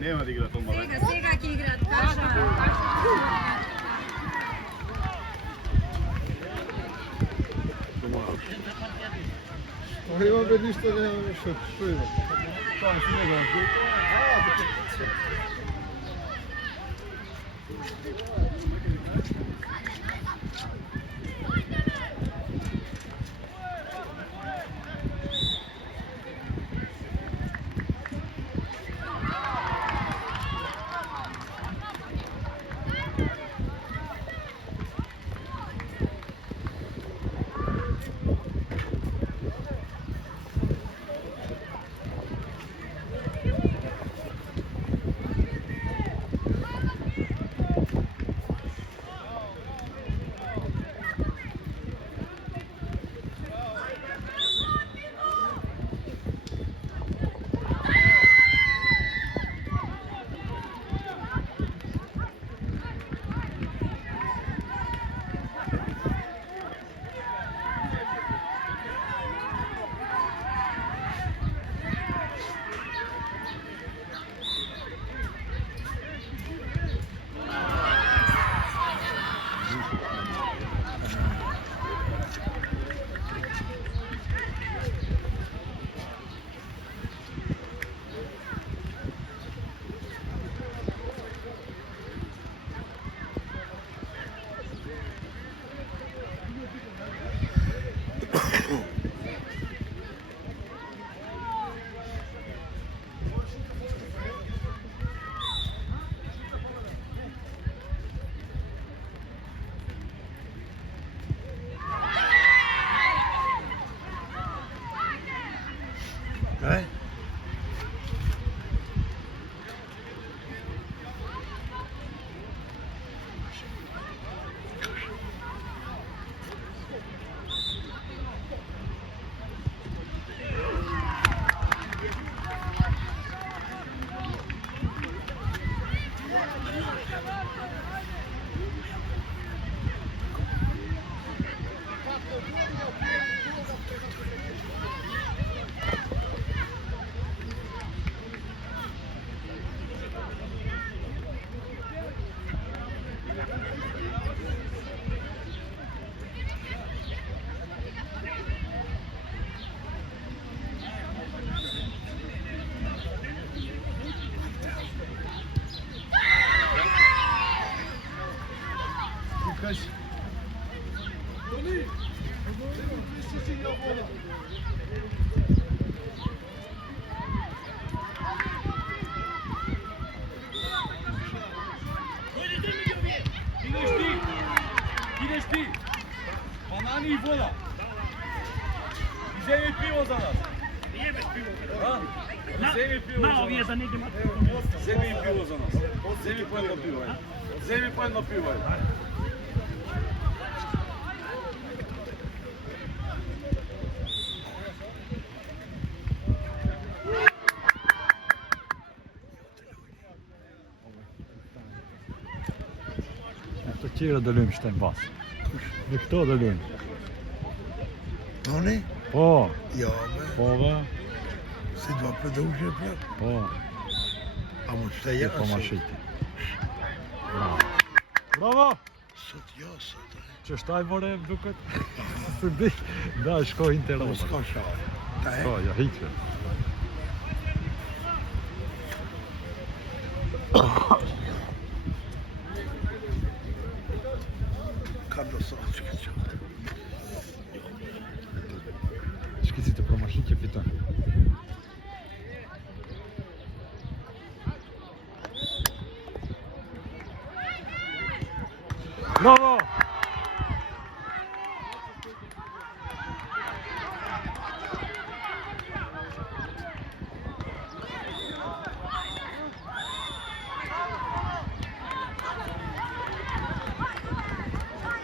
Nema da igra to malo. Sega ki igra, Kaša. Ali ima već ništa, nema više, što ima? Tamo si ne znam, Kaj? Ideš ti, banani i voda. Uzemi pivo za nas. Jebeš pivo. Uzemi pivo za nas. Malo je da ne idem. Uzemi pivo za nas. Uzemi po jedno pivo. Uzemi po jedno pivo. Tira de lunch ten was. Victor de lunch. Tony? Po, Ja, maar pova, zit wat producer op. po, Amo ste ja. po mašiti. Bravo. Bravo! Sot ja, sot. Če štaj more duket? Tudi, da, ško interno. Dat was kassa. Ško, ja, hitve. Kan dat zo uitschetsen. Škicite po mašite, pita. Bravo!